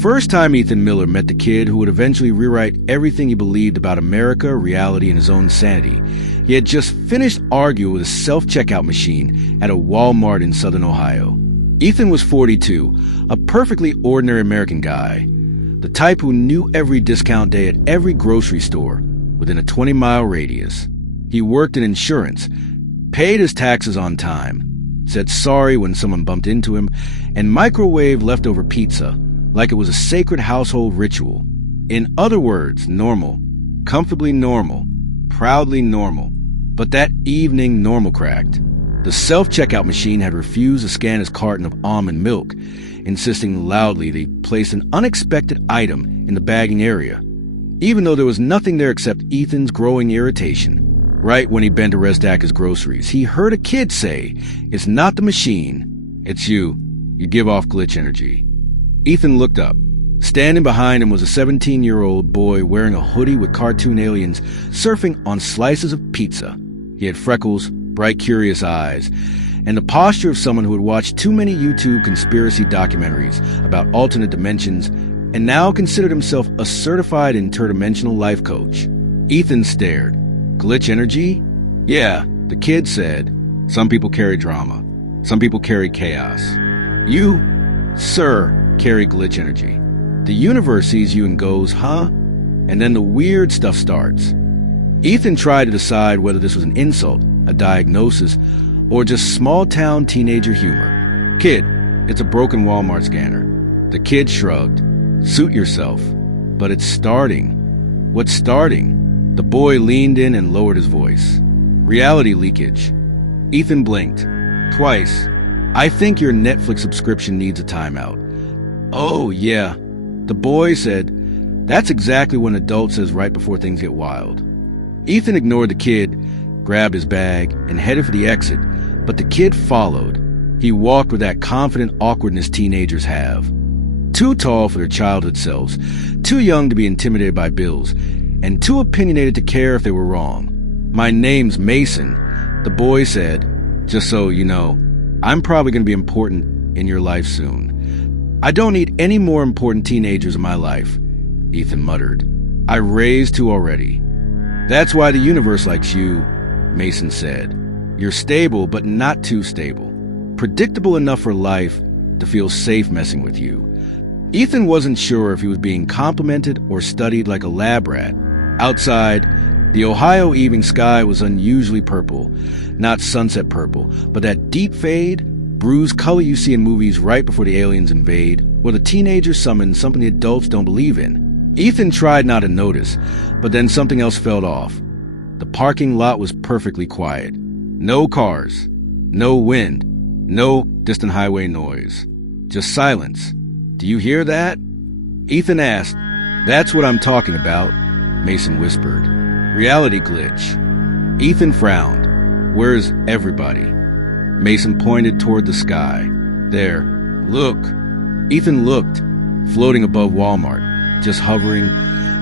first time Ethan Miller met the kid who would eventually rewrite everything he believed about America, reality, and his own sanity, he had just finished arguing with a self-checkout machine at a Walmart in Southern Ohio. Ethan was 42, a perfectly ordinary American guy, the type who knew every discount day at every grocery store within a 20-mile radius. He worked in insurance, paid his taxes on time, said sorry when someone bumped into him, and microwaved leftover pizza like it was a sacred household ritual. In other words, normal, comfortably normal, proudly normal. But that evening, normal cracked. The self-checkout machine had refused to scan his carton of almond milk, insisting loudly that he placed an unexpected item in the bagging area, even though there was nothing there except Ethan's growing irritation. Right when he bent to restack his groceries, he heard a kid say, "It's not the machine, it's you. You give off glitch energy." Ethan looked up. Standing behind him was a 17-year-old boy wearing a hoodie with cartoon aliens surfing on slices of pizza. He had freckles, bright, curious eyes, and the posture of someone who had watched too many YouTube conspiracy documentaries about alternate dimensions and now considered himself a certified interdimensional life coach. Ethan stared. Glitch energy? Yeah, the kid said. Some people carry drama. Some people carry chaos. You, sir, carry glitch energy. The universe sees you and goes, huh? And then the weird stuff starts. Ethan tried to decide whether this was an insult, a diagnosis, or just small-town teenager humor. Kid, it's a broken Walmart scanner. The kid shrugged. Suit yourself. But it's starting. What's starting? The boy leaned in and lowered his voice. Reality leakage. Ethan blinked. Twice. I think your Netflix subscription needs a timeout. Oh, yeah. The boy said, that's exactly what an adult says right before things get wild. Ethan ignored the kid, grabbed his bag, and headed for the exit, but the kid followed. He walked with that confident awkwardness teenagers have. Too tall for their childhood selves, too young to be intimidated by bills, and too opinionated to care if they were wrong. My name's Mason, the boy said. Just so you know, I'm probably going to be important in your life soon. I don't need any more important teenagers in my life, Ethan muttered. I raised two already. That's why the universe likes you, Mason said. You're stable, but not too stable. Predictable enough for life to feel safe messing with you. Ethan wasn't sure if he was being complimented or studied like a lab rat. Outside, the Ohio evening sky was unusually purple. Not sunset purple, but that deep fade, bruised color you see in movies right before the aliens invade, or the teenagers summon something the adults don't believe in. Ethan tried not to notice, but then something else fell off. The parking lot was perfectly quiet. No cars, no wind, no distant highway noise. Just silence. Do you hear that? Ethan asked. That's what I'm talking about, Mason whispered. Reality glitch. Ethan frowned. Where's everybody? Mason pointed toward the sky. There. Look. Ethan looked, floating above Walmart, just hovering,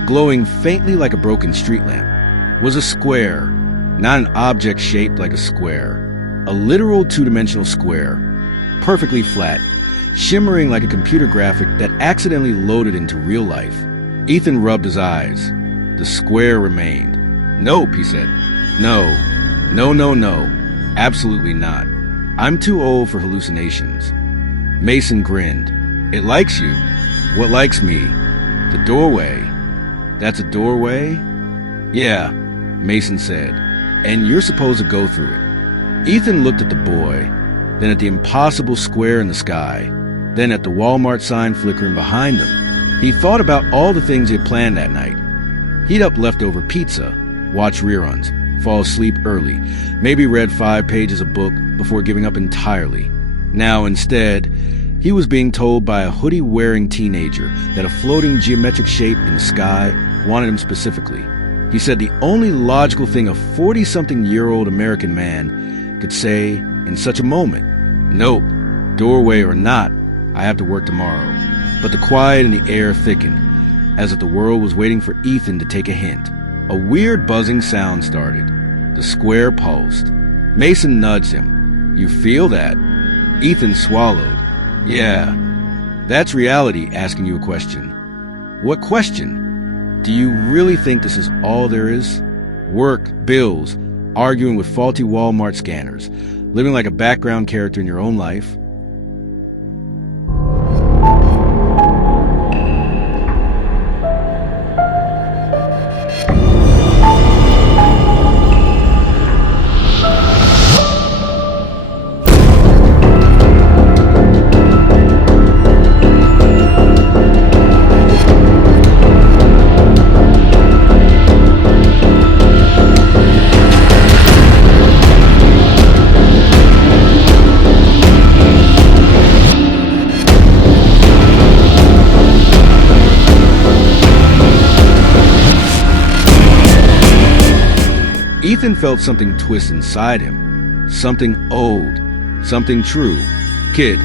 glowing faintly like a broken street lamp, was a square, not an object shaped like a square. A literal two-dimensional square, perfectly flat, shimmering like a computer graphic that accidentally loaded into real life. Ethan rubbed his eyes. The square remained. Nope, he said. No. Absolutely not. I'm too old for hallucinations. Mason grinned. It likes you. What likes me? The doorway. That's a doorway? Yeah, Mason said. And you're supposed to go through it. Ethan looked at the boy, then at the impossible square in the sky, then at the Walmart sign flickering behind them. He thought about all the things he had planned that night. Heat up leftover pizza, watch reruns, fall asleep early, maybe read 5 pages of book before giving up entirely. Now, instead, he was being told by a hoodie-wearing teenager that a floating geometric shape in the sky wanted him specifically. He said the only logical thing a 40-something-year-old American man could say in such a moment. Nope, doorway or not, I have to work tomorrow. But the quiet in the air thickened, as if the world was waiting for Ethan to take a hint. A weird buzzing sound started. The square pulsed. Mason nudged him. You feel that? Ethan swallowed. Yeah. That's reality asking you a question. What question? Do you really think this is all there is? Work, bills, arguing with faulty Walmart scanners, living like a background character in your own life. Ethan felt something twist inside him. Something old. Something true. "Kid,"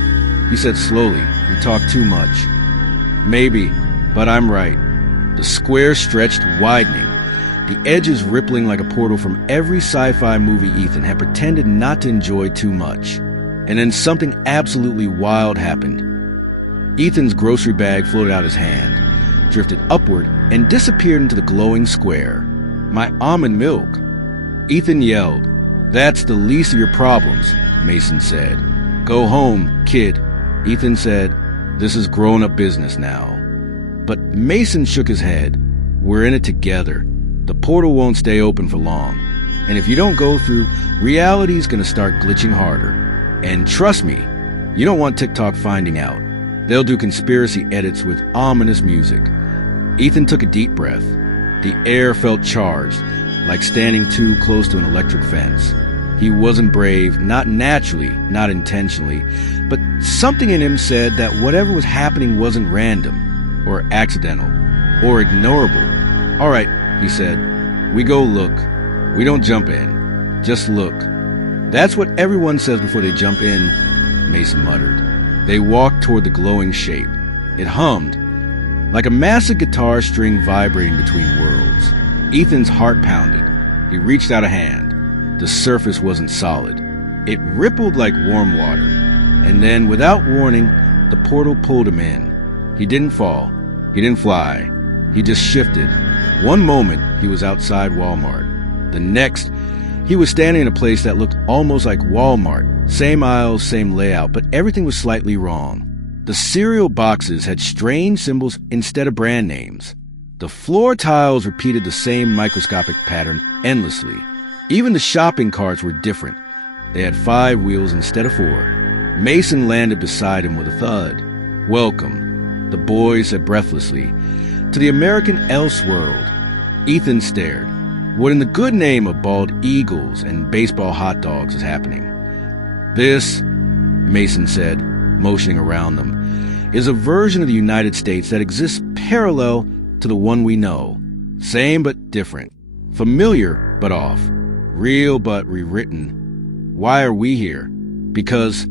he said slowly, "you talk too much." "Maybe, but I'm right." The square stretched, widening, the edges rippling like a portal from every sci-fi movie Ethan had pretended not to enjoy too much. And then something absolutely wild happened. Ethan's grocery bag floated out his hand, drifted upward, and disappeared into the glowing square. "My almond milk!" Ethan yelled. "That's the least of your problems," Mason said. "Go home, kid," Ethan said. "This is grown-up business now." But Mason shook his head. "We're in it together. The portal won't stay open for long. And if you don't go through, reality's gonna start glitching harder. And trust me, you don't want TikTok finding out. They'll do conspiracy edits with ominous music." Ethan took a deep breath. The air felt charged, like standing too close to an electric fence. He wasn't brave, not naturally, not intentionally, but something in him said that whatever was happening wasn't random, or accidental, or ignorable. "All right," he said, "we go look. We don't jump in. Just look." "That's what everyone says before they jump in," Mason muttered. They walked toward the glowing shape. It hummed, like a massive guitar string vibrating between worlds. Ethan's heart pounded. He reached out a hand. The surface wasn't solid. It rippled like warm water. And then, without warning, the portal pulled him in. He didn't fall. He didn't fly. He just shifted. One moment, he was outside Walmart. The next, he was standing in a place that looked almost like Walmart. Same aisles, same layout, but everything was slightly wrong. The cereal boxes had strange symbols instead of brand names. The floor tiles repeated the same microscopic pattern endlessly. Even the shopping carts were different. They had 5 wheels instead of 4. Mason landed beside him with a thud. "Welcome," the boy said breathlessly, "to the American Elseworld." Ethan stared. What in the good name of bald eagles and baseball hot dogs is happening? "This," Mason said, motioning around them, "is a version of the United States that exists parallel to the one we know. Same but different. Familiar but off. Real but rewritten. Why are we here?" "Because,"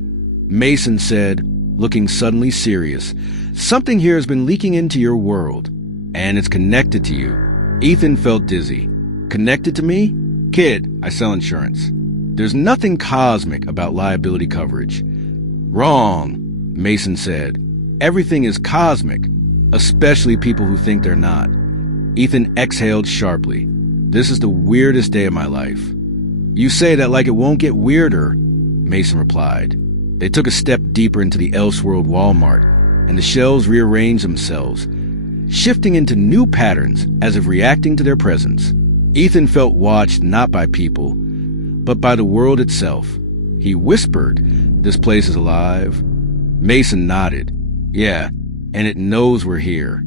Mason said, looking suddenly serious, "something here has been leaking into your world. And it's connected to you." Ethan felt dizzy. "Connected to me?" "Kid, I sell insurance. There's nothing cosmic about liability coverage." "Wrong," Mason said. "Everything is cosmic. Especially people who think they're not." Ethan exhaled sharply. "This is the weirdest day of my life." "You say that like it won't get weirder," Mason replied. They took a step deeper into the Elseworld Walmart, and the shelves rearranged themselves, shifting into new patterns as if reacting to their presence. Ethan felt watched not by people, but by the world itself. He whispered, "This place is alive." Mason nodded. "Yeah, and it knows we're here."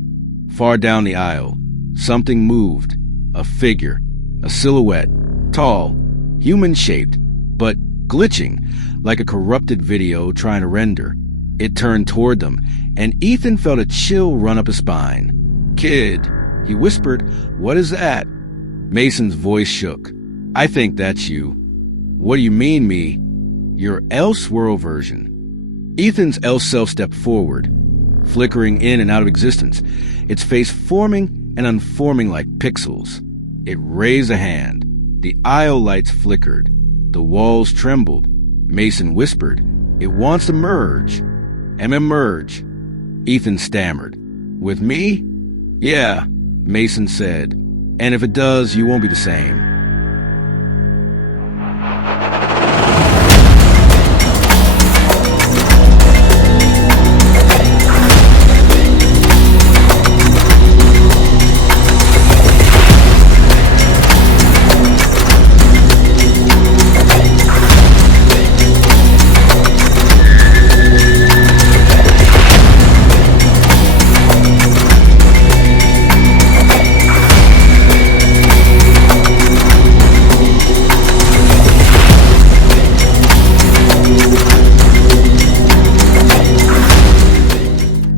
Far down the aisle, something moved. A figure, a silhouette, tall, human-shaped, but glitching, like a corrupted video trying to render. It turned toward them, and Ethan felt a chill run up his spine. "Kid," he whispered, "what is that?" Mason's voice shook. "I think that's you." "What do you mean, me?" "Your Elseworld version." Ethan's else self stepped forward, flickering in and out of existence, its face forming and unforming like pixels. It raised a hand. The aisle lights flickered. The walls trembled. Mason whispered, "It wants to merge." "And emerge." Ethan stammered. With me? Yeah, Mason said. And if it does, you won't be the same.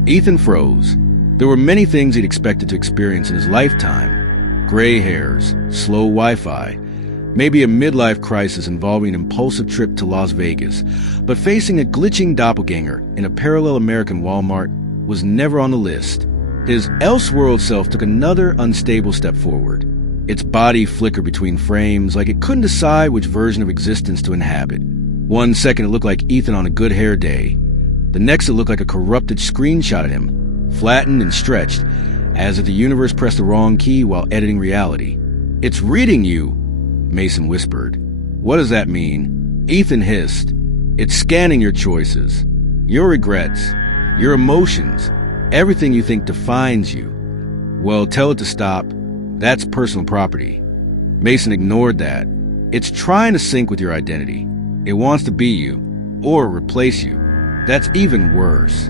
Ethan froze. There were many things he'd expected to experience in his lifetime. Gray hairs, slow Wi-Fi, maybe a midlife crisis involving an impulsive trip to Las Vegas. But facing a glitching doppelganger in a parallel American Walmart was never on the list. His Elseworld self took another unstable step forward. Its body flickered between frames like it couldn't decide which version of existence to inhabit. 1 second it looked like Ethan on a good hair day. The next it looked like a corrupted screenshot of him, flattened and stretched, as if the universe pressed the wrong key while editing reality. It's reading you, Mason whispered. What does that mean? Ethan hissed. It's scanning your choices, your regrets, your emotions, everything you think defines you. Well, tell it to stop. That's personal property. Mason ignored that. It's trying to sync with your identity. It wants to be you, or replace you. That's even worse.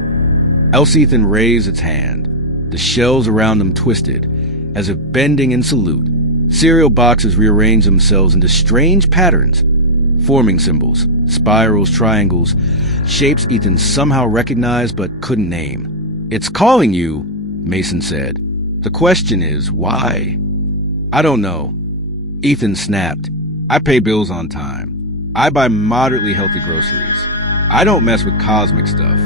Ethan raised its hand. The shells around them twisted, as if bending in salute. Cereal boxes rearranged themselves into strange patterns, forming symbols, spirals, triangles, shapes Ethan somehow recognized but couldn't name. It's calling you, Mason said. The question is, why? I don't know. Ethan snapped. I pay bills on time. I buy moderately healthy groceries. I don't mess with cosmic stuff.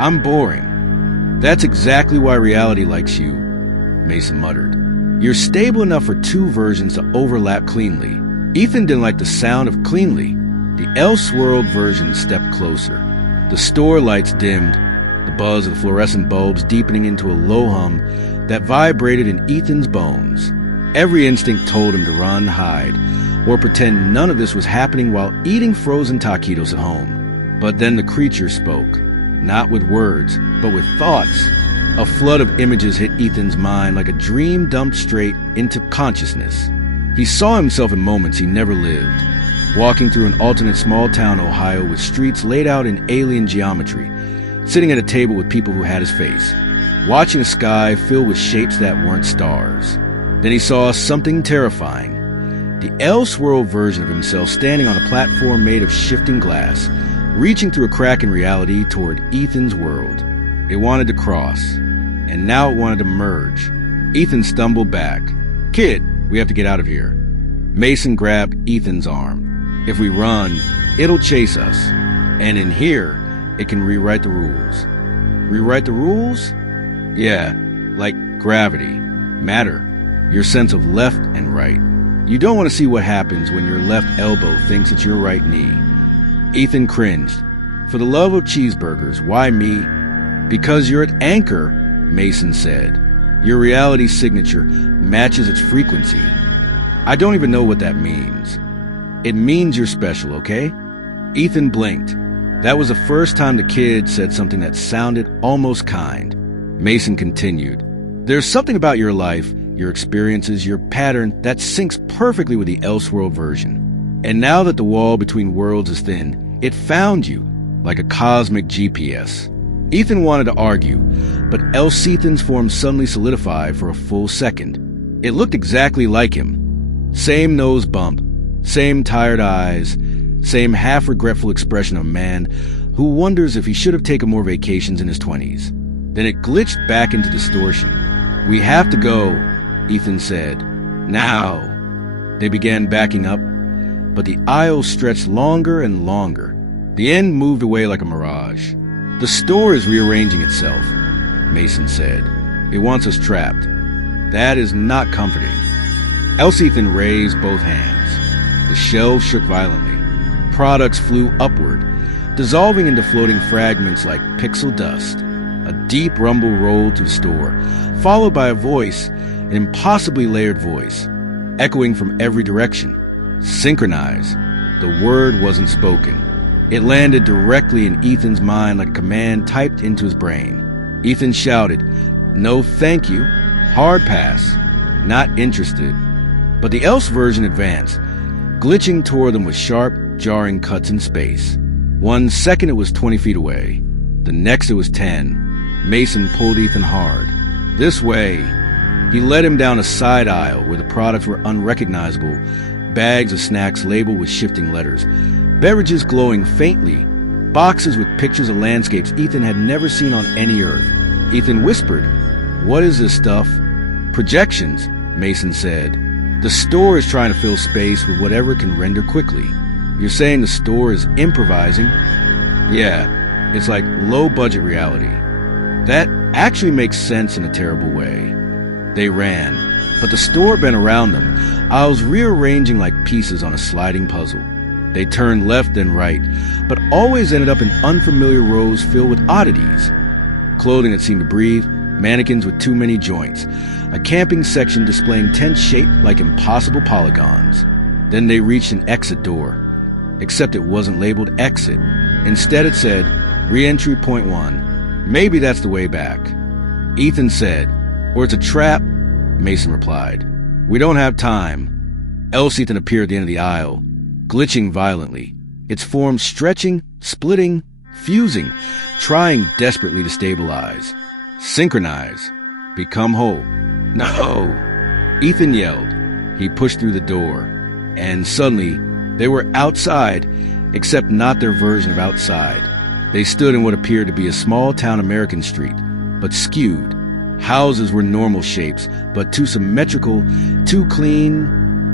I'm boring. That's exactly why reality likes you, Mason muttered. You're stable enough for two versions to overlap cleanly. Ethan didn't like the sound of cleanly. The Elseworld version stepped closer. The store lights dimmed, the buzz of the fluorescent bulbs deepening into a low hum that vibrated in Ethan's bones. Every instinct told him to run, hide, or pretend none of this was happening while eating frozen taquitos at home. But then the creature spoke, not with words, but with thoughts. A flood of images hit Ethan's mind like a dream dumped straight into consciousness. He saw himself in moments he never lived, walking through an alternate small-town Ohio with streets laid out in alien geometry, sitting at a table with people who had his face, watching a sky filled with shapes that weren't stars. Then he saw something terrifying. The Elseworld version of himself standing on a platform made of shifting glass, reaching through a crack in reality toward Ethan's world. It wanted to cross, and now it wanted to merge. Ethan stumbled back. Kid, we have to get out of here. Mason grabbed Ethan's arm. If we run, it'll chase us. And in here, it can rewrite the rules. Rewrite the rules? Yeah, like gravity, matter, your sense of left and right. You don't want to see what happens when your left elbow thinks it's your right knee. Ethan cringed. For the love of cheeseburgers, why me? Because you're at anchor, Mason said. Your reality signature matches its frequency. I don't even know what that means. It means you're special, okay? Ethan blinked. That was the first time the kid said something that sounded almost kind. Mason continued. There's something about your life, your experiences, your pattern that syncs perfectly with the Elseworld version. And now that the wall between worlds is thin, it found you, like a cosmic GPS. Ethan wanted to argue, but Ethan's form suddenly solidified for a full second. It looked exactly like him. Same nose bump, same tired eyes, same half-regretful expression of a man who wonders if he should have taken more vacations in his 20s. Then it glitched back into distortion. We have to go, Ethan said. Now. They began backing up, but the aisle stretched longer and longer. The end moved away like a mirage. The store is rearranging itself, Mason said. It wants us trapped. That is not comforting. Ethan raised both hands. The shelves shook violently. Products flew upward, dissolving into floating fragments like pixel dust. A deep rumble rolled through the store, followed by a voice, an impossibly layered voice, echoing from every direction. Synchronize. The word wasn't spoken. It landed directly in Ethan's mind like a command typed into his brain. Ethan shouted, "No thank you. Hard pass. Not interested." But the else version advanced, glitching toward them with sharp, jarring cuts in space. 1 second it was 20 feet away. The next it was 10. Mason pulled Ethan hard. "This way." He led him down a side aisle where the products were unrecognizable, bags of snacks labeled with shifting letters, beverages glowing faintly, boxes with pictures of landscapes Ethan had never seen on any Earth. Ethan whispered, "What is this stuff?" "Projections," Mason said. "The store is trying to fill space with whatever it can render quickly." "You're saying the store is improvising?" "Yeah, it's like low-budget reality." "That actually makes sense in a terrible way." They ran, but the store bent around them, aisles rearranging like pieces on a sliding puzzle. They turned left and right, but always ended up in unfamiliar rows filled with oddities. Clothing that seemed to breathe, mannequins with too many joints, a camping section displaying tents shaped like impossible polygons. Then they reached an exit door, except it wasn't labeled exit. Instead it said, "Re-entry point 1. Maybe that's the way back." Ethan said, "Or it's a trap," Mason replied. "We don't have time." Else Ethan appeared at the end of the aisle, glitching violently, its form stretching, splitting, fusing, trying desperately to stabilize. "Synchronize. Become whole." "No!" Ethan yelled. He pushed through the door, and suddenly they were outside, except not their version of outside. They stood in what appeared to be a small-town American street, but skewed. Houses were normal shapes, but too symmetrical, too clean,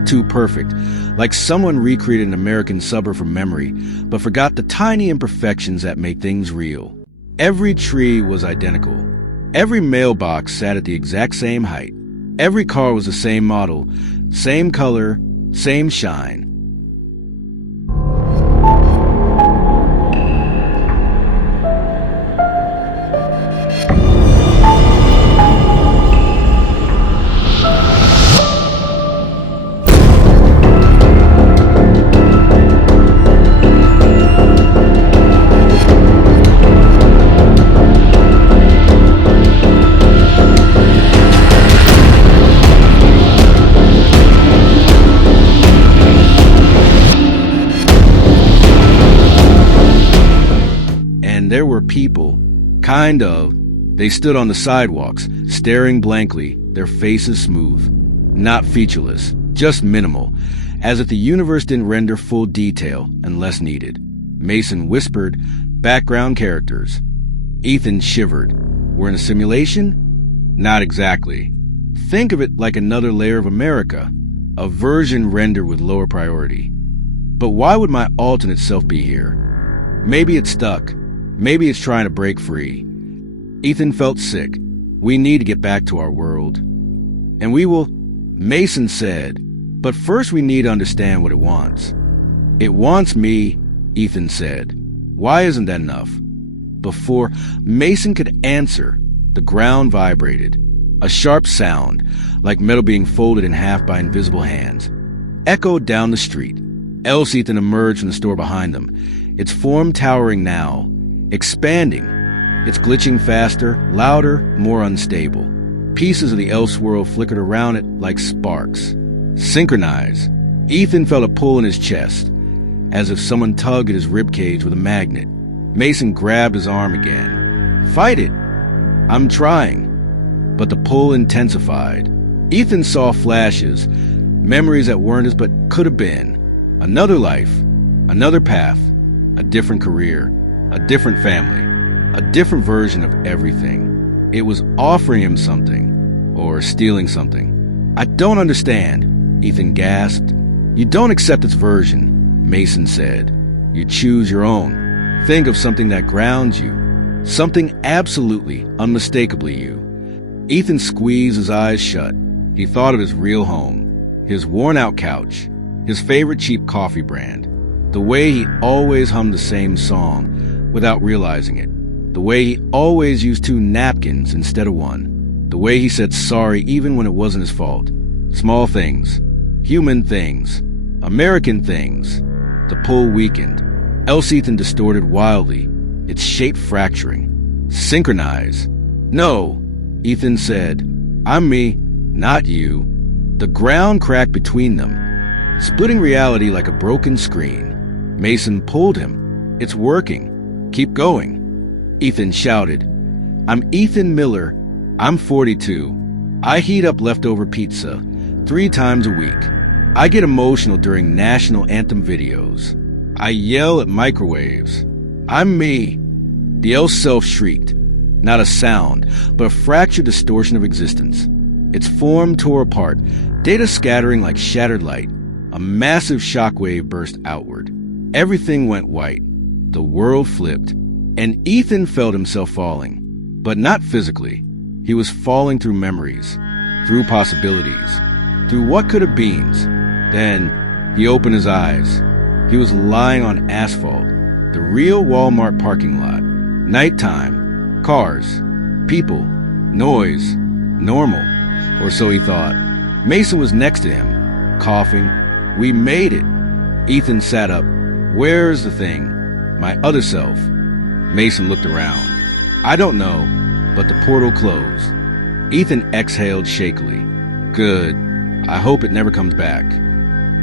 too perfect, like someone recreated an American suburb from memory, but forgot the tiny imperfections that make things real. Every tree was identical. Every mailbox sat at the exact same height. Every car was the same model, same color, same shine. There were people, kind of. They stood on the sidewalks, staring blankly, their faces smooth. Not featureless, just minimal, as if the universe didn't render full detail unless needed. Mason whispered, "Background characters." Ethan shivered. "We're in a simulation?" "Not exactly. Think of it like another layer of America, a version rendered with lower priority. But why would my alternate self be here? Maybe it's stuck. Maybe it's trying to break free." Ethan felt sick. "We need to get back to our world. And we will," Mason said. "But first we need to understand what it wants." "It wants me," Ethan said. "Why isn't that enough?" Before Mason could answer, the ground vibrated. A sharp sound, like metal being folded in half by invisible hands, echoed down the street. Else Ethan emerged from the store behind them, its form towering now, expanding, its glitching faster, louder, more unstable. Pieces of the Elseworld flickered around it like sparks. "Synchronize." Ethan felt a pull in his chest, as if someone tugged at his ribcage with a magnet. Mason grabbed his arm again. "Fight it." "I'm trying." But the pull intensified. Ethan saw flashes, memories that weren't his but could have been. Another life, another path, a different career, a different family, a different version of everything. It was offering him something, or stealing something. "I don't understand," Ethan gasped. "You don't accept its version," Mason said. "You choose your own. Think of something that grounds you, something absolutely, unmistakably you." Ethan squeezed his eyes shut. He thought of his real home, his worn-out couch, his favorite cheap coffee brand, the way he always hummed the same song without realizing it. The way he always used 2 napkins instead of 1. The way he said sorry even when it wasn't his fault. Small things. Human things. American things. The pull weakened. Else Ethan distorted wildly, its shape fracturing. Synchronize. No, Ethan said. I'm me, not you. The ground cracked between them, splitting reality like a broken screen. Mason pulled him. It's working. Keep going. Ethan shouted. I'm Ethan Miller. I'm 42. I heat up leftover pizza 3 times a week. I get emotional during national anthem videos. I yell at microwaves. I'm me. The else self shrieked. Not a sound, but a fractured distortion of existence. Its form tore apart, data scattering like shattered light. A massive shockwave burst outward. Everything went white. The world flipped, and Ethan felt himself falling. But not physically. He was falling through memories, through possibilities, through what could have beens. Then he opened his eyes. He was lying on asphalt, the real Walmart parking lot. Nighttime, cars, people, noise, normal, or so he thought. Mason was next to him, coughing. We made it. Ethan sat up. Where's the thing? My other self. Mason looked around. I don't know, but the portal closed. Ethan exhaled shakily. Good. I hope it never comes back.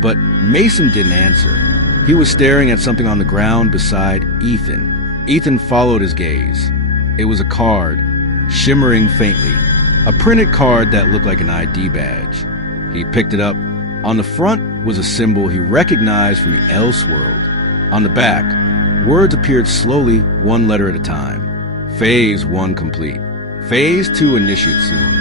But Mason didn't answer. He was staring at something on the ground beside Ethan. Ethan followed his gaze. It was a card, shimmering faintly. A printed card that looked like an ID badge. He picked it up. On the front was a symbol he recognized from the else world. On the back, words appeared slowly, 1 letter at a time. Phase 1 complete. Phase 2 initiate soon.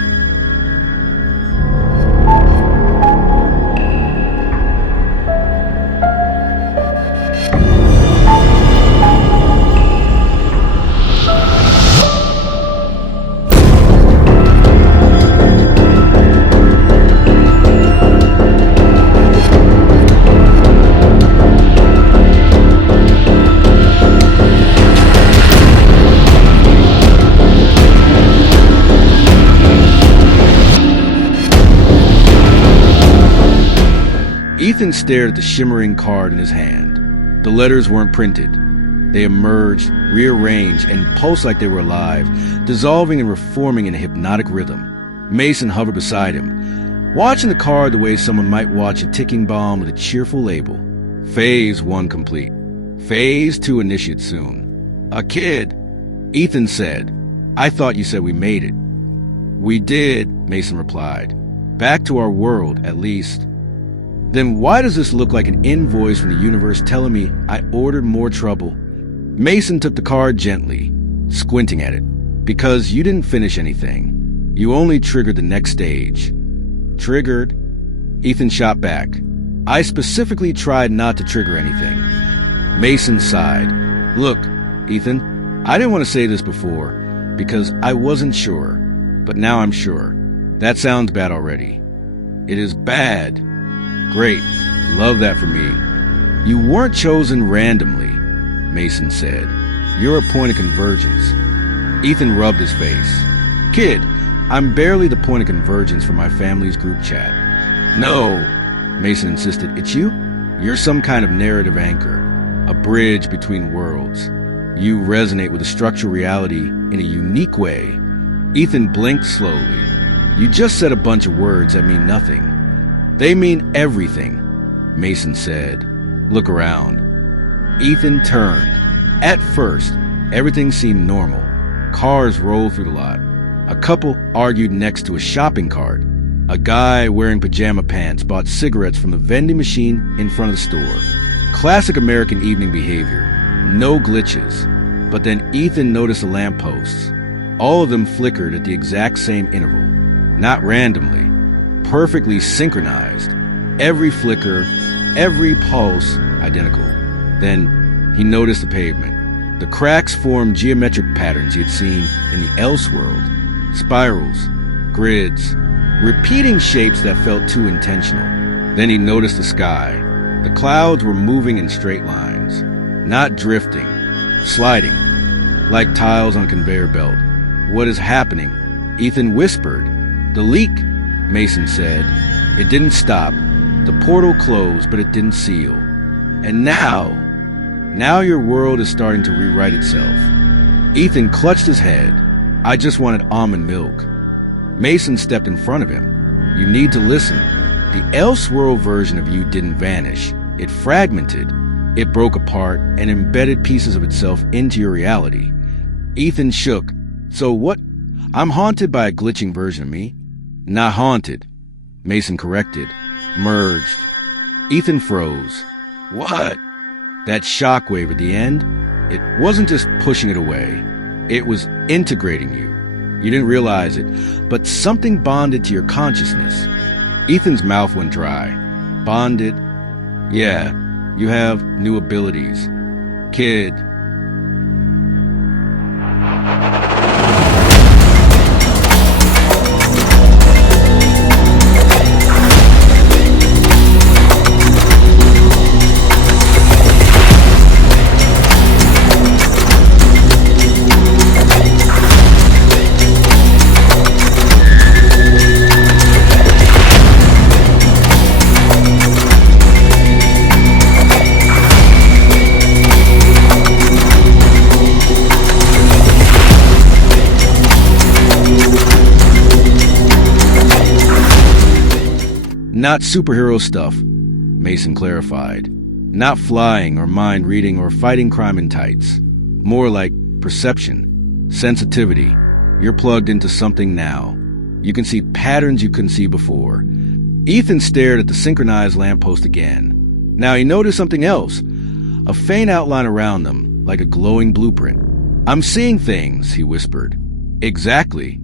Ethan stared at the shimmering card in his hand. The letters weren't printed. They emerged, rearranged, and pulsed like they were alive, dissolving and reforming in a hypnotic rhythm. Mason hovered beside him, watching the card the way someone might watch a ticking bomb with a cheerful label. Phase 1 complete. Phase 2 initiate soon. A kid, Ethan said. I thought you said we made it. We did, Mason replied. Back to our world, at least. Then why does this look like an invoice from the universe telling me I ordered more trouble? Mason took the card gently, squinting at it. Because you didn't finish anything. You only triggered the next stage. Triggered? Ethan shot back. I specifically tried not to trigger anything. Mason sighed. Look, Ethan, I didn't want to say this before, because I wasn't sure. But now I'm sure. That sounds bad already. It is bad. Great. Love that for me. You weren't chosen randomly, Mason said. You're a point of convergence. Ethan rubbed his face. Kid, I'm barely the point of convergence for my family's group chat. No, Mason insisted. It's you? You're some kind of narrative anchor, a bridge between worlds. You resonate with the structural reality in a unique way. Ethan blinked slowly. You just said a bunch of words that mean nothing. They mean everything, Mason said. Look around. Ethan turned. At first, everything seemed normal. Cars rolled through the lot. A couple argued next to a shopping cart. A guy wearing pajama pants bought cigarettes from the vending machine in front of the store. Classic American evening behavior. No glitches. But then Ethan noticed the lampposts. All of them flickered at the exact same interval. Not randomly. Perfectly synchronized. Every flicker, every pulse, identical. Then he noticed the pavement. The cracks formed geometric patterns he had seen in the else world. Spirals, grids, repeating shapes that felt too intentional. Then he noticed the sky. The clouds were moving in straight lines, not drifting, sliding. like tiles on a conveyor belt. What is happening? Ethan whispered. The leak, Mason said. It didn't stop. The portal closed, but it didn't seal. And now your world is starting to rewrite itself. Ethan clutched his head. I just wanted almond milk. Mason stepped in front of him. You need to listen. The Elseworld version of you didn't vanish. It fragmented. It broke apart and embedded pieces of itself into your reality. Ethan shook. So what? I'm haunted by a glitching version of me. Not haunted. Mason corrected. Merged. Ethan froze. What? That shockwave at the end? It wasn't just pushing it away. It was integrating you. You didn't realize it, but something bonded to your consciousness. Ethan's mouth went dry. Bonded? Yeah, you have new abilities. Kid. Not superhero stuff, Mason clarified. Not flying or mind reading or fighting crime in tights. More like perception, sensitivity. You're plugged into something now. You can see patterns you couldn't see before. Ethan stared at the synchronized lamppost again. Now he noticed something else. A faint outline around them, like a glowing blueprint. I'm seeing things, he whispered. Exactly.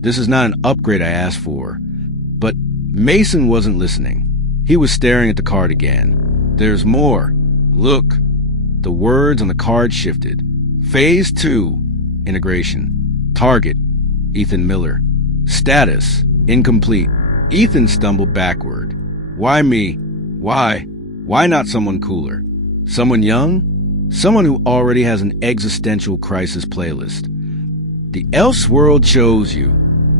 This is not an upgrade I asked for. But Mason wasn't listening. He was staring at the card again. There's more. Look. The words on the card shifted. Phase 2. Integration. Target. Ethan Miller. Status. Incomplete. Ethan stumbled backward. Why me? Why? Why not someone cooler? Someone young? Someone who already has an existential crisis playlist. The Elseworld chose you,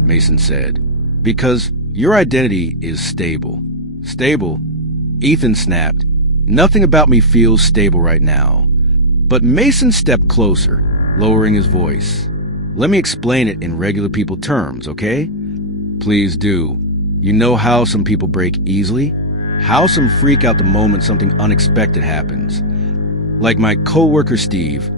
Mason said, because your identity is stable. Stable? Ethan snapped. Nothing about me feels stable right now. But Mason stepped closer, lowering his voice. Let me explain it in regular people terms, okay? Please do. You know how some people break easily? How some freak out the moment something unexpected happens. Like my coworker Steve,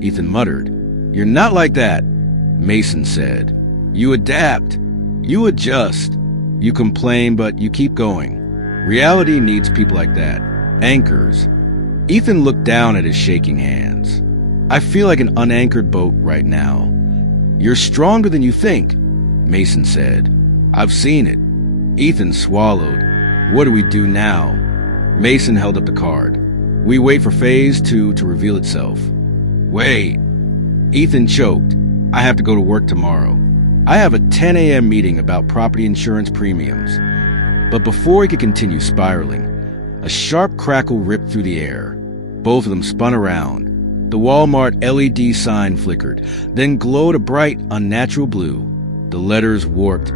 Ethan muttered. You're not like that, Mason said. You adapt. You adjust. You complain, but you keep going. Reality needs people like that. Anchors. Ethan looked down at his shaking hands. I feel like an unanchored boat right now. You're stronger than you think, Mason said. I've seen it. Ethan swallowed. What do we do now? Mason held up the card. We wait for Phase 2 to reveal itself. Wait. Ethan choked. I have to go to work tomorrow. I have a 10 a.m. meeting about property insurance premiums. But before he could continue spiraling, a sharp crackle ripped through the air. Both of them spun around. The Walmart LED sign flickered, then glowed a bright, unnatural blue. The letters warped,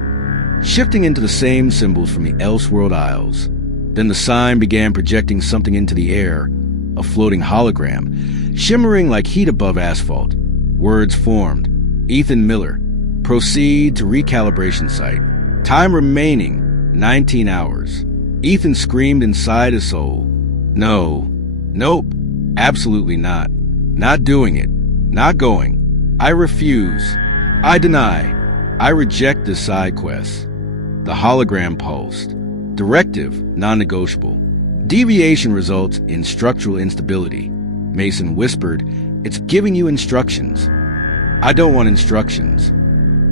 shifting into the same symbols from the Elseworld aisles. Then the sign began projecting something into the air, a floating hologram, shimmering like heat above asphalt. Words formed. Ethan Miller. Proceed to recalibration site. Time remaining, 19 hours. Ethan screamed inside his soul. No. Nope. Absolutely not. Not doing it. Not going. I refuse. I deny. I reject this side quest. The hologram pulsed. Directive, non-negotiable. Deviation results in structural instability. Mason whispered, it's giving you instructions. I don't want instructions.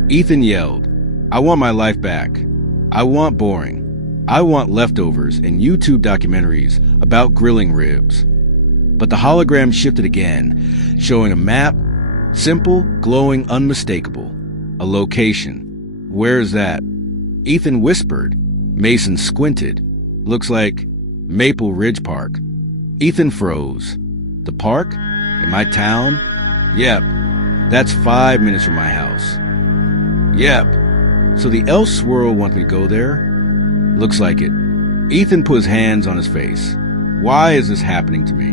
Ethan yelled, I want my life back. I want boring. I want leftovers and YouTube documentaries about grilling ribs. But the hologram shifted again, showing a map, simple, glowing, unmistakable. A location. Where is that? Ethan whispered. Mason squinted. Looks like Maple Ridge Park. Ethan froze. The park? In my town? Yep. That's 5 minutes from my house. Yep. So the elf swirl wants me to go there? Looks like it. Ethan put his hands on his face. Why is this happening to me?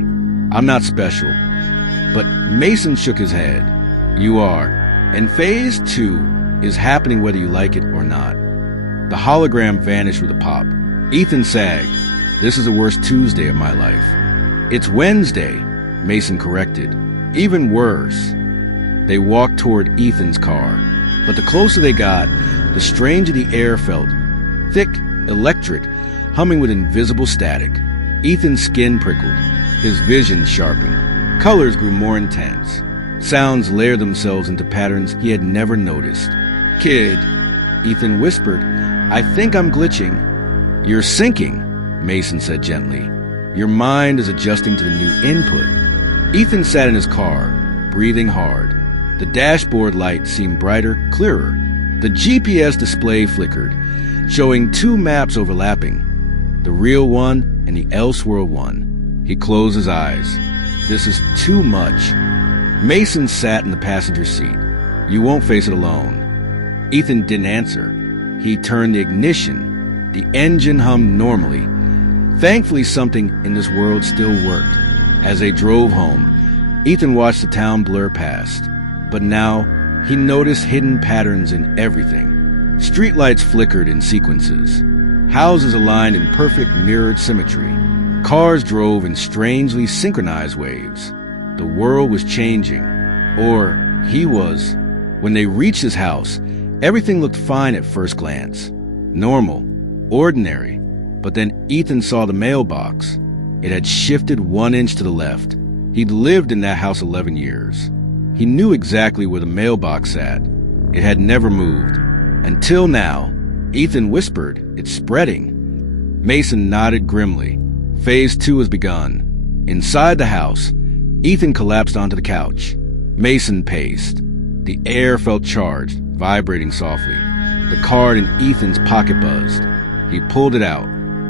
I'm not special. But Mason shook his head. You are. And phase 2 is happening whether you like it or not. The hologram vanished with a pop. Ethan sagged. This is the worst Tuesday of my life. It's Wednesday, Mason corrected. Even worse. They walked toward Ethan's car. But the closer they got, the stranger the air felt. Thick, electric, humming with invisible static. Ethan's skin prickled. His vision sharpened. Colors grew more intense. Sounds layered themselves into patterns he had never noticed. Kid, Ethan whispered, I think I'm glitching. You're sinking, Mason said gently. Your mind is adjusting to the new input. Ethan sat in his car, breathing hard. The dashboard light seemed brighter, clearer. The GPS display flickered, showing 2 maps overlapping. The real one and the Elseworld one. He closed his eyes. This is too much. Mason sat in the passenger seat. You won't face it alone. Ethan didn't answer. He turned the ignition. The engine hummed normally. Thankfully, something in this world still worked. As they drove home, Ethan watched the town blur past. But now, he noticed hidden patterns in everything. Streetlights flickered in sequences. Houses aligned in perfect mirrored symmetry. Cars drove in strangely synchronized waves. The world was changing. Or he was. When they reached his house, everything looked fine at first glance. Normal. Ordinary. But then Ethan saw the mailbox. It had shifted 1 inch to the left. He'd lived in that house 11 years. He knew exactly where the mailbox sat. It had never moved. Until now. Ethan whispered, it's spreading. Mason nodded grimly. Phase 2 has begun. Inside the house, Ethan collapsed onto the couch. Mason paced. The air felt charged, vibrating softly. The card in Ethan's pocket buzzed. He pulled it out.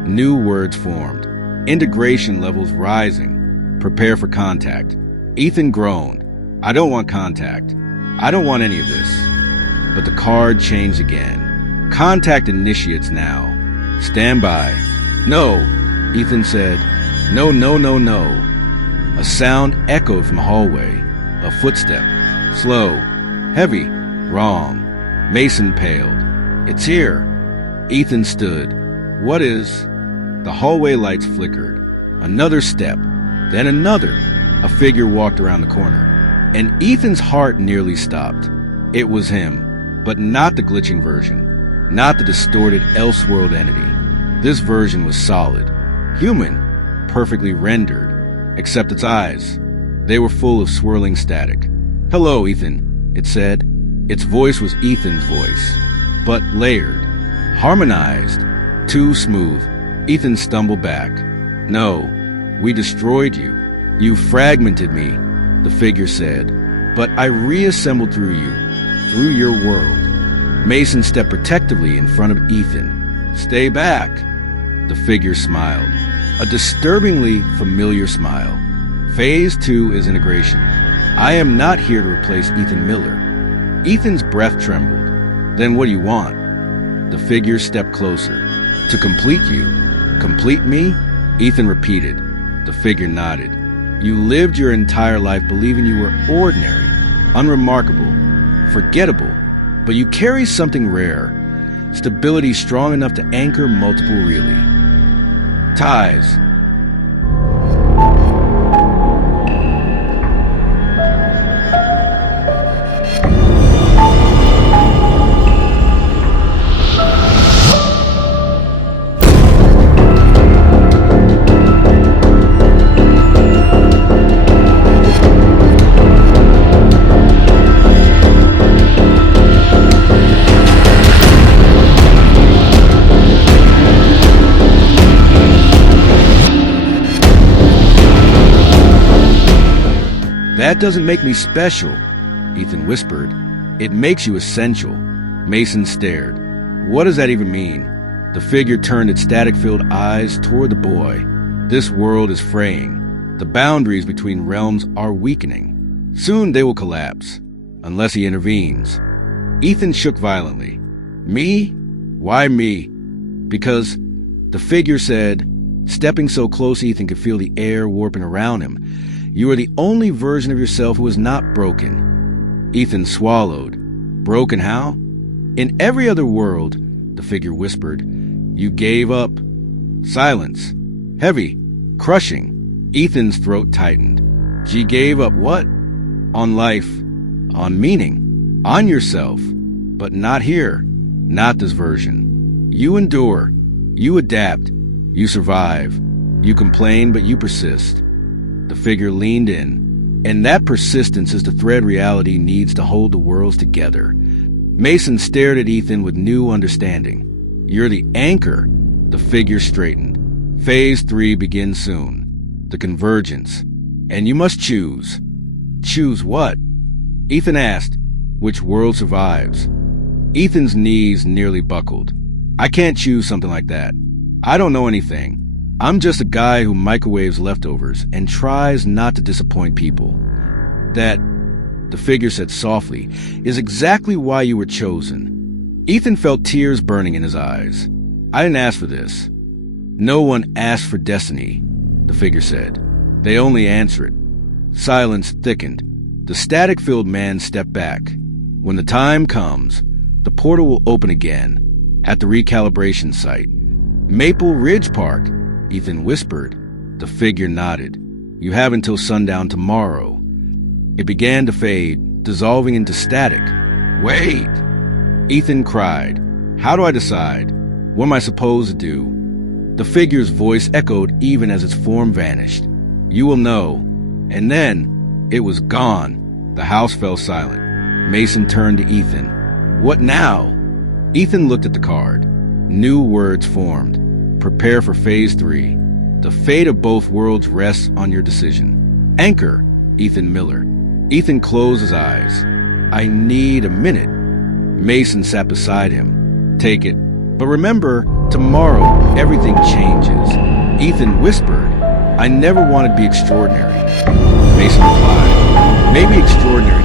New words formed. Integration levels rising. Prepare for contact. Ethan groaned. I don't want contact. I don't want any of this. But the card changed again. Contact initiates now. Stand by. No, Ethan said. No, no, no, no. A sound echoed from the hallway. A footstep. Slow. Heavy. Wrong. Mason paled. It's here. Ethan stood. What is? The hallway lights flickered. Another step. Then another. A figure walked around the corner. And Ethan's heart nearly stopped. It was him, but not the glitching version, not the distorted Elseworld entity. This version was solid, human, perfectly rendered, except its eyes. They were full of swirling static. Hello, Ethan, it said. Its voice was Ethan's voice, but layered, harmonized, too smooth. Ethan stumbled back. No, we destroyed you. You fragmented me, the figure said, but I reassembled through you, through your world. Mason stepped protectively in front of Ethan. Stay back. The figure smiled, a disturbingly familiar smile. Phase 2 is integration. I am not here to replace Ethan Miller. Ethan's breath trembled. Then what do you want? The figure stepped closer. To complete you. Complete me? Ethan repeated. The figure nodded. You lived your entire life believing you were ordinary, unremarkable, forgettable, but you carry something rare, stability strong enough to anchor multiple really. Ties. That doesn't make me special, Ethan whispered. It makes you essential. Mason stared. What does that even mean? The figure turned its static-filled eyes toward the boy. This world is fraying. The boundaries between realms are weakening. Soon they will collapse. unless he intervenes. Ethan shook violently. Me? Why me? Because the figure said, stepping so close Ethan could feel the air warping around him. You are the only version of yourself who is not broken. Ethan swallowed. Broken how? In every other world, the figure whispered, you gave up. Silence. Heavy. Crushing. Ethan's throat tightened. She gave up what? On life. On meaning. On yourself. But not here. Not this version. You endure. You adapt. You survive. You complain, but you persist. The figure leaned in. And that persistence is the thread reality needs to hold the worlds together. Mason stared at Ethan with new understanding. You're the anchor. The figure straightened. Phase 3 begins soon. The convergence. And you must choose. Choose what? Ethan asked. Which world survives? Ethan's knees nearly buckled. I can't choose something like that. I don't know anything. I'm just a guy who microwaves leftovers and tries not to disappoint people. That, the figure said softly, is exactly why you were chosen. Ethan felt tears burning in his eyes. I didn't ask for this. No one asked for destiny, the figure said. They only answer it. Silence thickened. The static-filled man stepped back. When the time comes, the portal will open again, at the recalibration site. Maple Ridge Park, Ethan whispered. The figure nodded. You have until sundown tomorrow. It began to fade, dissolving into static. Wait! Ethan cried. How do I decide? What am I supposed to do? The figure's voice echoed even as its form vanished. You will know. And then, it was gone. The house fell silent. Mason turned to Ethan. What now? Ethan looked at the card. New words formed. Prepare for Phase 3. The fate of both worlds rests on your decision. Anchor, Ethan Miller. Ethan closed his eyes. I need a minute. Mason sat beside him. Take it. But remember, tomorrow everything changes. Ethan whispered, I never wanted to be extraordinary. Mason replied, maybe extraordinary